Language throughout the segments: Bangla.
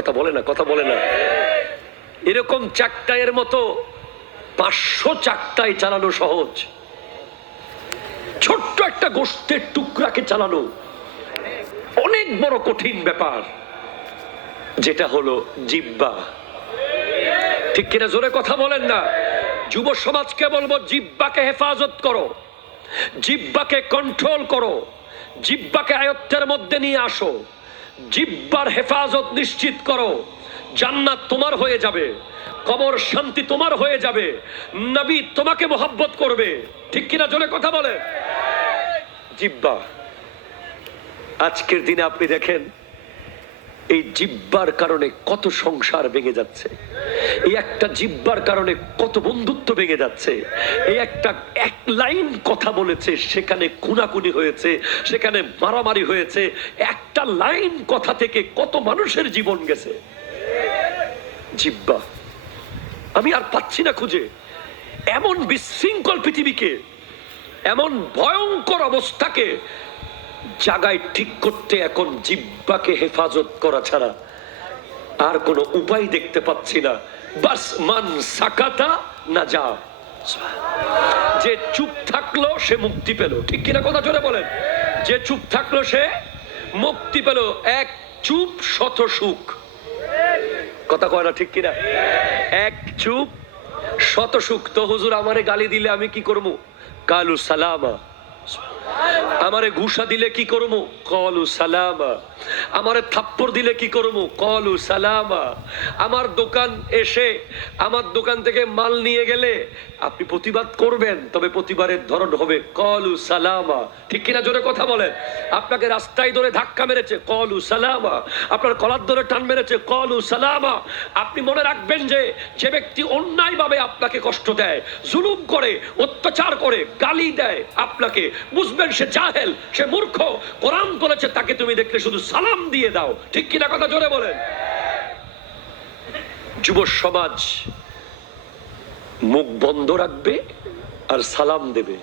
কথা বলে না, কথা বলে না। এরকম চাকটায়ের মতো 500 চাকটায় চালানো সহজ, ছোট্ট একটা গোশতের টুকরাকে চালানো অনেক বড় কঠিন ব্যাপার, যেটা হলো জিহ্বা। ঠিক কিনা? জোরে কথা বলেন না। যুব সমাজকে বলবো, জিহ্বাকে হেফাজত করো, জিহ্বাকে কন্ট্রোল করো, জিহ্বাকে আয়ত্তের মধ্যে নিয়ে আসো, জিহ্বার হেফাজত নিশ্চিত করো। জান্নাত তোমার হয়ে যাবে, কবর শান্তি তোমার হয়ে যাবে, নবী তোমাকে মোহাব্বত করবে। ঠিক কিনা? জোরে কথা বলে। জিহ্বা, আজকের দিনে আপনি দেখেন এই জিহ্বার কারণে কত সংসার ভেঙে যাচ্ছে, এই একটা জিহ্বার কারণে কত বন্ধুত্ব ভেঙে যাচ্ছে। এই একটা এক লাইন কথা বলেছে, সেখানে খুনাখুনি হয়েছে, সেখানে মারামারি হয়েছে। একটা লাইন কথা থেকে কত মানুষের জীবন গেছে। জিহ্বা, আমি আর পাচ্ছি না খুঁজে। এমন বিশৃঙ্খল পৃথিবীকে, এমন ভয়ঙ্কর অবস্থাকে জায়গায় ঠিক করতে এখন জিহ্বাকে হেফাজত করা ছাড়া আর কোনো উপায় দেখতে পাচ্ছি না। বাস মান সাকাতা না যা, যে চুপ থাকলো সে মুক্তি পেল। ঠিক কিনা? কথা জোরে বলেন। যে চুপ থাকলো সে মুক্তি পেল। এক চুপ শত সুখ, কথা কয় না? ঠিক কিনা? এক চুপ শত সুখ। তো হুজুর আমারে গালি দিলে আমি কি করবো? কালু সালামা। আমারে ঘুষা দিলে কি করবো? কলু সালামা। আমারে থাপ্পড় দিলে কি করবো? কলু সালামা। আমার দোকান এসে আমার দোকান থেকে মাল নিয়ে গেলে আপনি প্রতিবাদ করবেন, তবে প্রতিবাদের ধরন হবে কলু সালামা। ঠিক কিনা? জোরে কথা বলেন। আপনাকে রাস্তায় ধরে ধাক্কা মেরেছে, কলু সালামা। আপনার কলার ধরে টান মেরেছে, কলু সালামা। আপনি মনে রাখবেন যে যে ব্যক্তি অন্যায়ভাবে আপনাকে কষ্ট দেয়, জুলুম করে, অত্যাচার করে, গালি দেয় আপনাকে, বুঝবেন সে জাহেল, সে মূর্খ। কোরআন বলেছে তাকে তুমি দেখলে শুধু সালাম দিয়ে দাও। ঠিক কিনা? কথা জোরে বলেন। যুব সমাজ মুখ বন্ধ রাখবে আর সালাম দেবে।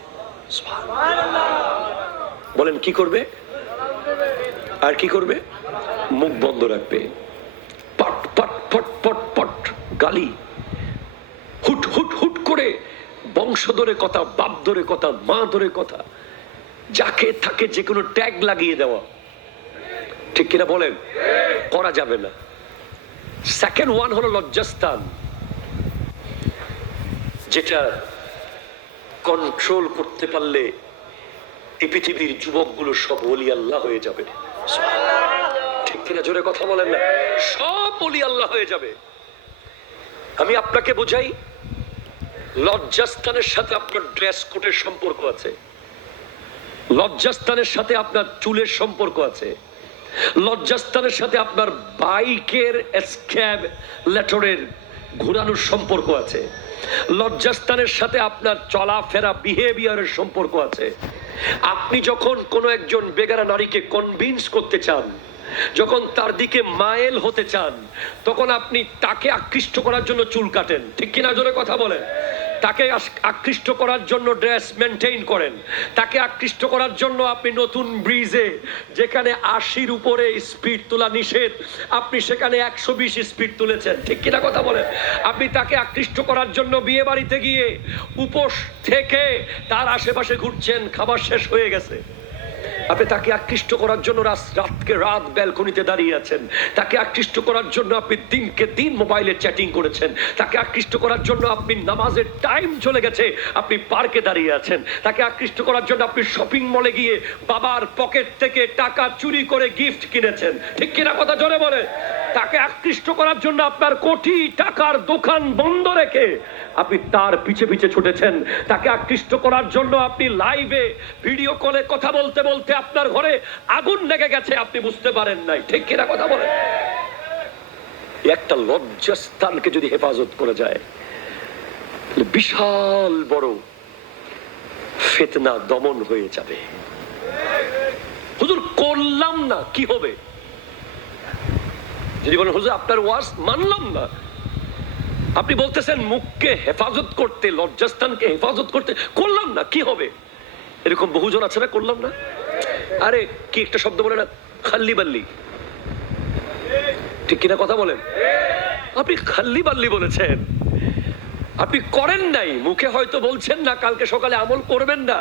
বলেন কি করবে? আর কি করবে? মুখ বন্ধ রাখবে। পট পট পট পট পট গালি, হুট হুট হুট করে বংশ ধরে কথা, বাপ ধরে কথা, মা ধরে কথা, যাকে থাকে যে কোনো ট্যাগ লাগিয়ে দেওয়া। ঠিক কিনা বলেন? করা যাবে না। সেকেন্ড ওয়ান হলো লজ্জাস্থান, যেটা কন্ট্রোল করতে পারলে এই পৃথিবীর যুবকগুলো সব ওলি আল্লাহ হয়ে যাবে। ঠিক কিনা? জোরে কথা বলেন না। সব ওলি আল্লাহ হয়ে যাবে। আমি আপনাকে বোঝাই, লজ্জাস্থানের সাথে আপনার ড্রেস কোডের সম্পর্ক আছে, লজ্জাস্থানের সাথে আপনার চুলের সম্পর্ক আছে, লজ্জাস্থানের সাথে আপনার বাইকের স্ক্যাব লেটরের ঘোরানোর সম্পর্ক আছে, লজ্জাস্থানের সাথে আপনার চলাফেরা বিহেভিয়ারের সম্পর্ক আছে। আপনি যখন কোনো একজন বেগারা নারীকে কনভিন্স করতে চান, যখন তার দিকে মাইল হতে চান, তখন আপনি তাকে আকৃষ্ট করার জন্য চুল কাটেন। ঠিক কিনা? জোরে কথা বলেন। তাকে আকৃষ্ট করার জন্য ড্রেস মেনটেইন করেন, তাকে আকৃষ্ট করার জন্য আপনি নতুন ব্রিজে যেখানে 80-র উপরে স্পিড তোলা নিষেধ, আপনি সেখানে 120 স্পিড তুলেছেন। ঠিক কিনা? কথা বলেন। আপনি তাকে আকৃষ্ট করার জন্য বিয়ে বাড়িতে গিয়ে উপোস থেকে তার আশেপাশে ঘুরছেন, খাবার শেষ হয়ে গেছে। আপনি তাকে আকৃষ্ট করার জন্য রাতকে রাত ব্যালকনিতে দাঁড়িয়ে আছেন, তাকে আকৃষ্ট করার জন্য আপনি দিনকে দিন মোবাইলে চ্যাটিং করেছেন, তাকে আকৃষ্ট করার জন্য আপনি নামাজের টাইম চলে গেছে, আপনি পার্কে দাঁড়িয়ে আছেন, তাকে আকৃষ্ট করার জন্য আপনি শপিং মলে গিয়ে বাবার পকেট থেকে টাকা চুরি করে গিফট কিনেছেন। ঠিক কিনা? কথা জোরে বলে। তাকে আকৃষ্ট করার জন্য আপনার কোটি টাকার দোকান বন্ধ রেখে আপনি তার পিছে পিছে ছুটেছেন। তাকে আকৃষ্ট করার জন্য আপনি লাইভে ভিডিও কলে কথা বলতে বলতে আপনার ঘরে আগুন লেগে গেছে, আপনি বুঝতে পারেন নাই। ঠিক কিনা? কথা বলেন। একটা লজ্জাস্থানকে যদি হেফাজত করা যায়, বিশাল বড় ফিতনা দমন হয়ে যাবে। হুজুর করলাম না, কি হবে? যদি বলেন হুজুর আপনার ওয়াজ মানলাম না, আপনি বলতেছেন মুখকে হেফাজত করতে, লজ্জাস্থানকে হেফাজত করতে, করলাম না, কি হবে? এরকম বহুজন আছে না, করলাম না। আরে কি একটা শব্দ বলে না, খাল্লি বাল্লি। ঠিক কিনা কথা বলেন? আপনি খাল্লি বাল্লি বলেছেন, আপনি করেন নাই, মুখে হয়তো বলছেন না, কালকে সকালে আমল করবেন না।